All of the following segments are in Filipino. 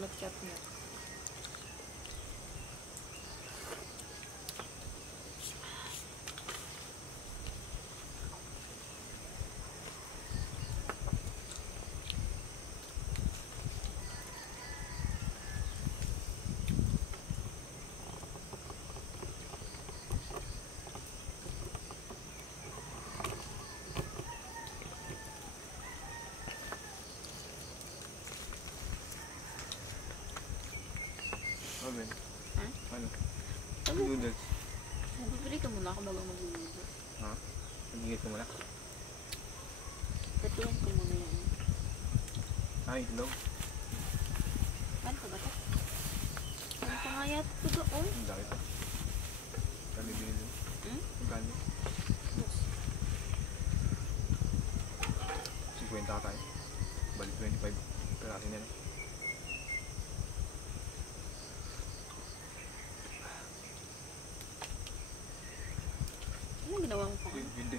Nag-chat niya. Amen. Ha? Ano? Sabi, Noodles. bibili ka muna ako bago mag-noodles. Ha? Nagingit ko muna. Tatuan ko muna yun. Ay, itlog. Ano ka ba ito? Ano ka nga yata ito doon? Ang dami pa. Kami binili. Ang kani. Bus. 50 tayo. Balik 25. Karasi na. Ano ginawa mo pa? Hindi.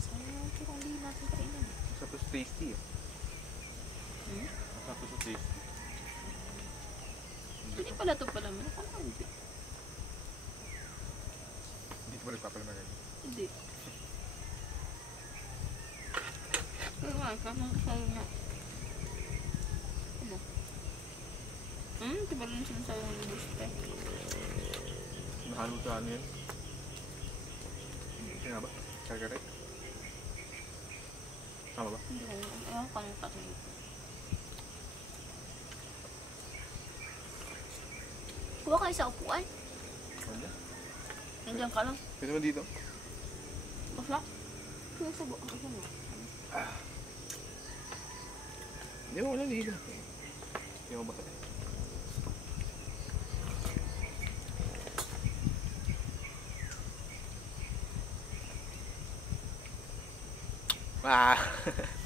Sayang ito kung hindi natin kainan. Tapos tasty eh. Tapos tasty. Hindi pala ito pala mo. Hindi. Hindi ko pa nagpapalamagan. Hindi. Pero nga, kamang sayo na. Ano? Ito ba rin sinasayo ng gusto eh? Nahalo sa ano yan? Kaya nga ba? Kagaret? Tama ba? Hindi ko. Ayaw ko kanong kasi ito. Kuha kayo sa upuan. Ano? Nandiyan ka lang. Pwede mo dito? Bakla? Kaya sa buka. Ano mo? Hindi mo wala dito. Hindi mo bakit?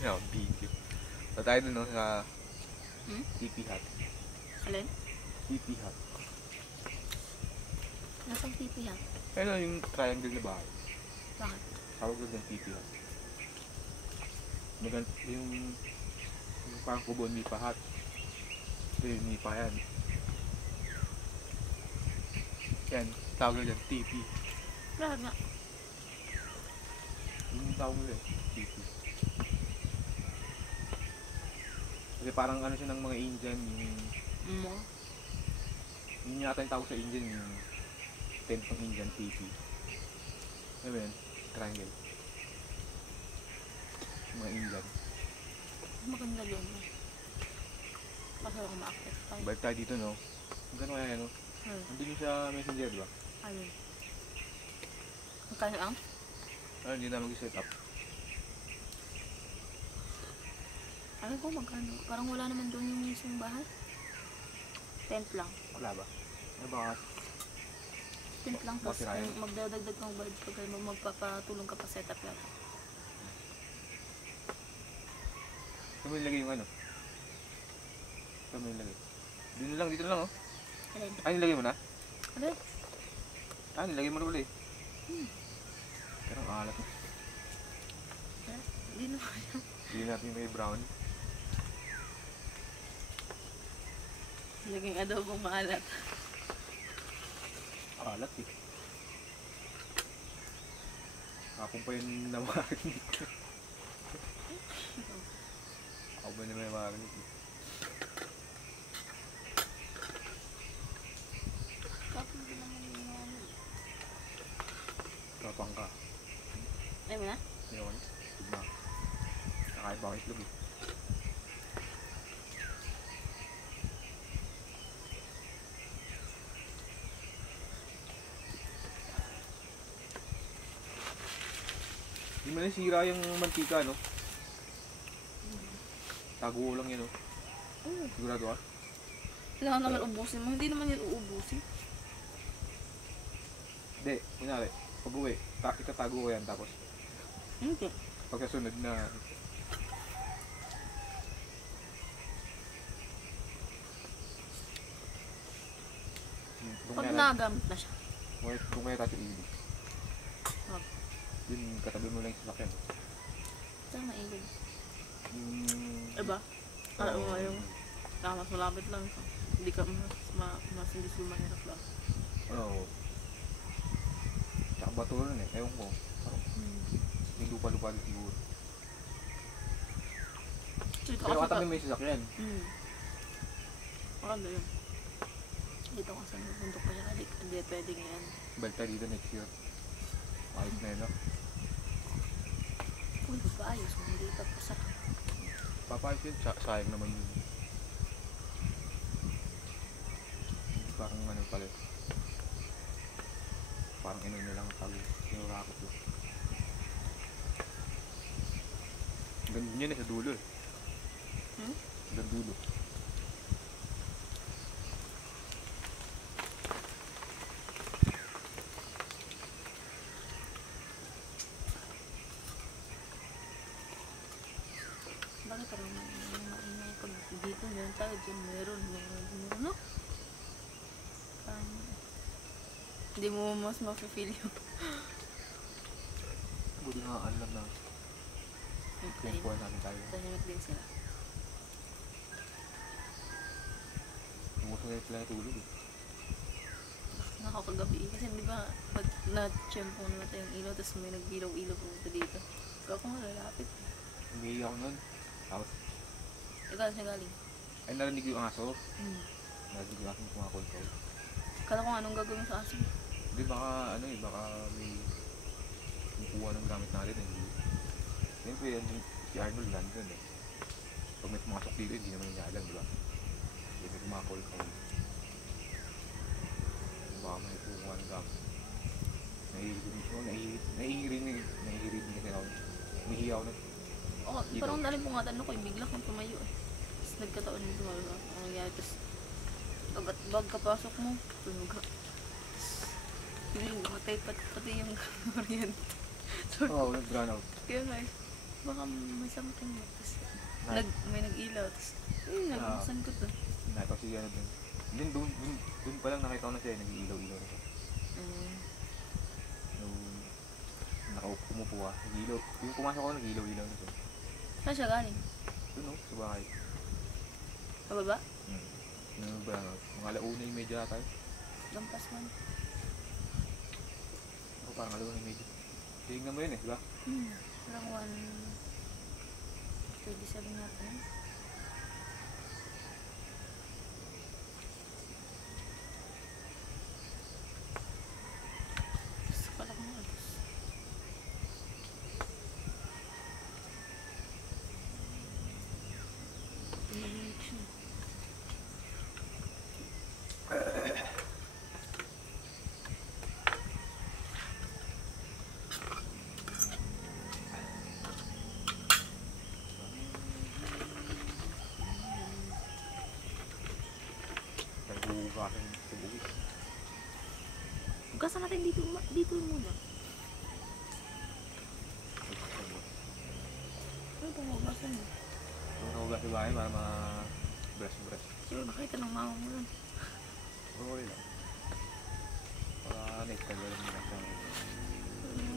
No, video. So tayo dun no, sa TP Hut. Alin? TP Hut. Nasang pipi ha? Ayun yung triangle na bahay. Bakit? Tawag doon ng TP Hut. Yung parang kubo, Nipa Hut. Ito yung Nipa yan. Yan, tawag doon TP. Bakit nga? Yung tawag doon TP. Kasi parang ano siya ng mga Indian, Mo? yun yata yung tawag sa Indian, yung tent ng Indian TP. Ano ba yan? Triangle. Mga Indian. Maganda doon. Kasi ako maakit. Balik tayo dito, no? Ang gano'n kaya, no? Nandun yung sa Messenger, di ba? Ayun. Magkano ang? Ano, hindi na mag-set up. Alam ko magkano. Parang wala naman doon yung mismong bahay. Tent lang. Wala ba? Ano ba? Tent lang. Tapos Bakit kung magdadagdag kang budget pag magpapatulong ka pa setup yata. Saan mo nilagay yung ano? Saan mo nilagay? Dito lang, dito lang, oh. Alin? Ay, nilagay mo na? Alin? Ah, nilagay mo na ulit. Parang alat. Hindi na kaya. Hindi natin yung may brown. Naging adobong maalat. Alat eh. Kapong pa yun na marinate. Ako ba na may marinate eh. Kapag din naman yung ano. Kapang ka. Ay mo na? Yun. Diba? Nakain pa ako islog eh. Hindi man nasira yung mantika, no? Tago lang yan, no? Sigurado ka? Kailangan naman ubusin mo. Hindi naman yun uubusin. Hindi, kunyari, pag uwi, itatago ko yan tapos Hindi. pagkasunod na nagagamit na siya. Kung kaya tayo sa ilog. Wag. Yun, katabi mo lang yung sasakyan. Saan mailog? Iba? Oo nga yung mas malapit lang. Hindi ka mas hindi sila mahirap lang. Oo. Tsaka bato rin eh. Ewan ko. Parang may lupa-lupa din siguro. Pero katabi mo yung sasakyan. Maganda yun. Dito kasi sa bundok pa siya. Hindi pwedeng yan. Balik tayo dito next year. Ayos na yun, no? Uy, magpaayos. Hindi pa pa sa... Papayos yun. Sayang naman yun. Parang ano pala. Parang ino na lang pag sinurakot yun. Ganun yun eh sa dulo eh. Hanggang dulo. Bakit parang maingay pag dito meron tayo dyan meron no? Parang Hindi mo mas ma-feel yung Buti nga alam na kinakuha natin tayo. tahimik din sila. Tumuso na sila natulog eh. Nakakagabi kasi di ba pag na-tsempo na natin yung ilaw tapos may nagbilaw-ilaw pumunta dito. So ako nga lalapit. Umiiyak ako nun. Tapos, Ikaw siya galing. ay narinig yung aso. Narinig yung aso kumakol-kol. Kala ko nga anong gagawin sa aso. Hindi baka ano eh, baka may kumukuha ng gamit natin eh. Siyempre yan, si Arnold nandun eh. Pag may pumasok dito, hindi naman niya alam, di ba? Hindi may kumakol-kol. Baka may kumukuha ng gamit. Naihirin kasi ako. Umihiyaw na. Oo, parang nalimpungatan ako eh. Bigla kang tumayo eh. Tapos nagkataon yung tumalo. Ang nangyari, tapos bag kapasok mo, tunog ka. Hindi yung nakatay pati yung kuryente. Oo, nag-run out. Kaya nga eh, baka may something mo. Tapos may nag-ilaw. Tapos nagbukasan ko to. Nakita ko si ano dun. Dun pa lang nakita ko na siya, nag-iilaw-ilaw na siya. Nung kumupo ah, nag-iilaw. Yung pumasok ko, nag-iilaw-ilaw na siya. Saan siya galing? Dun oh, sa bahay. Pababa? Nung ba, mga alauna yung medya tayo. Lampas man. Ako parang alauna yung medya. Tingnan mo yun eh, di ba? Parang 1:37 yata yun. Gusto pala kong alas. Tumalinig siya. Nagbubukasan sa bugis. Hugasan natin dito muna. Ano ba hugasan mo? Kung nahugas sa bahay para ma-brush. Sige, bakit ng mama mo lang? Okay lang. Para next time wala naman sa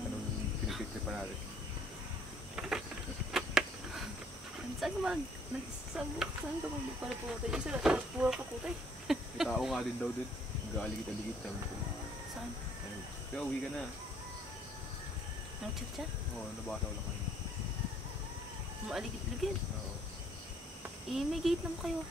anong pinipicture pa natin. Saan ka saan ka magpapalaputay? Isa na, pura ka putay. May tao nga din daw din. Nag-aaligit-aligit sabi ko. Saan? Ayun. Kaya uwi ka na. Nag-chat siya? Oo, nabasa ko lang kanina. Maaligit-ligit. Oo. Eh, may gate naman kayo.